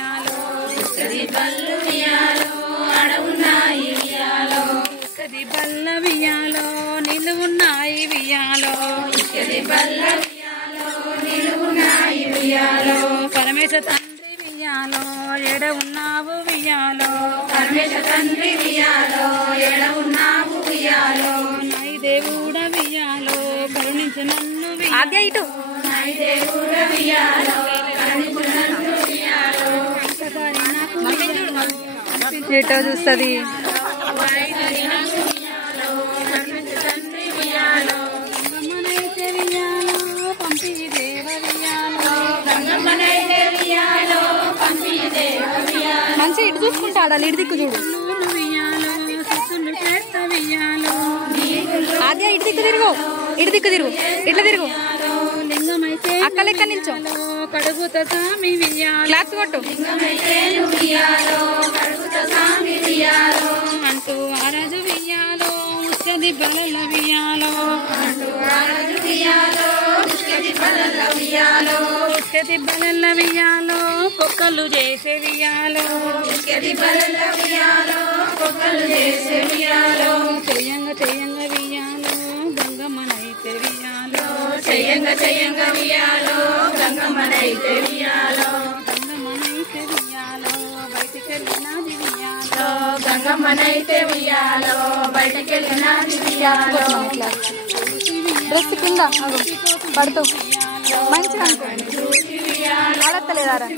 వియాలో ఇక్కడి బల్ల వియాలో అడవున్నాయి వియాలో ఇక్కడి బల్ల వియాలో నిలువున్నాయి వియాలో ఇక్కడి బల్ల వియాలో నిలువున్నాయి వియాలో పరమేశ తండ్రి వియాలో ఎడ ఉన్నావు వియాలో పరమేశ తండ్రి వియాలో ఎడ ఉన్నావు వియాలో నాయి దేవుడ వియాలో కరుణించు నన్ను ఆజ్ఞ ఇటు నాయి దేవుడ వియాలో కరుణించు నన్ను వియాలో ఒక్కసారి నాకు ఎటో చూస్తుంది మంచి ఇటు చూసుకుంటాడా ఇటు దిక్కు చూడు ఆద్య ఇటు దిక్కు తిరుగు ఇటు దిక్కు తిరుగు ఇట్లా తిరుగు అక్క లెక్క నిల్చో క్లాప్స్ కొట్టు అంటూ ఆరాజు వియ్యాలో ఉచ్చది బలల వియ్యాలో ఉచ్చది బలల వియ్యాలో పొక్కలు చేసే వియ్యాలో చెయ్యంగా చెయ్యంగా వియ్యాలో గంగమ్మనైతే వియ్యాలో చెయ్యంగా వియ్యాలో గంగమ్మనైతే వియ్యాలో గంగమ్మనైతే వియ్యాలో బయటికెళ్ళినది వియ్యాలో గంగమ్మనైతే వియ్యాలో బయటికెళ్ళినది వియ్యాలో డ్రెస్ కింద పడుతూ మంచిగా అనుకోండి ఆడత్తలేదారా